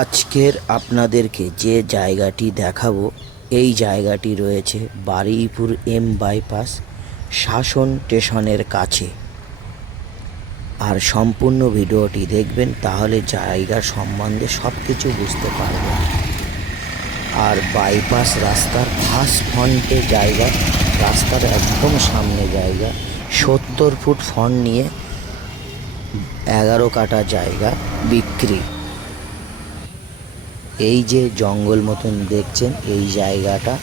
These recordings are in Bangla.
আজকের আপনাদেরকে যে জায়গাটি দেখাবো এই জায়গাটি রয়েছে বারুইপুর এম বাইপাস শাসন স্টেশনের কাছে। আর সম্পূর্ণ ভিডিওটি দেখবেন, তাহলে জায়গার সম্বন্ধে সব কিছু বুঝতে পারবেন। আর বাইপাস রাস্তার ফার্স্ট ফ্রন্টে জায়গা, রাস্তার একদম সামনে জায়গা, 70 ফুট ফ্রন্ট নিয়ে 11 কাঠা জায়গা বিক্রি। এই যে জঙ্গল মতন দেখছেন এই জায়গাটা,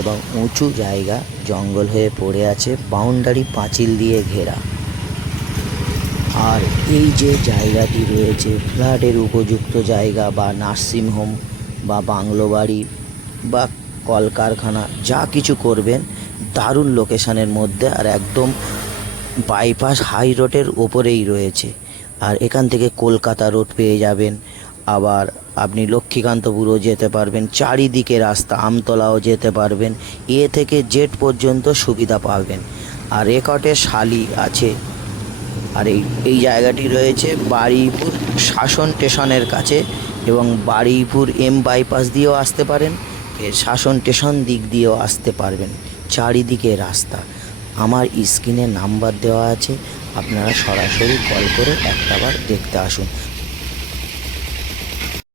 এবং উঁচু জায়গা, জঙ্গল হয়ে পড়ে আছে, বাউন্ডারি পাঁচিল দিয়ে ঘেরা। আর এই যে জায়গাটি রয়েছে ফ্ল্যাটের উপযুক্ত জায়গা, বা নার্সিংহোম, বা বাংলো বাড়ি, বা কলকারখানা, যা কিছু করবেন দারুণ লোকেশানের মধ্যে, আর একদম বাইপাস হাই রোডের ওপরেই রয়েছে। আর এখান থেকে কলকাতা রোড পেয়ে যাবেন, আবার আপনি লক্ষ্মীকান্তপুরও যেতে পারবেন, চারিদিকে রাস্তা, আমতলাও যেতে পারবেন, এ থেকে জেড পর্যন্ত সুবিধা পাবেন। আর রেকর্ডে শালি আছে। আর এই জায়গাটি রয়েছে বারুইপুর শাসন স্টেশনের কাছে, এবং বারুইপুর এম বাইপাস দিয়েও আসতে পারেন, এর শাসন স্টেশন দিক দিয়েও আসতে পারবেন, চারিদিকে রাস্তা। আমার স্ক্রিনে নাম্বার দেওয়া আছে, আপনারা সরাসরি কল করে একটাবার দেখতে আসুন।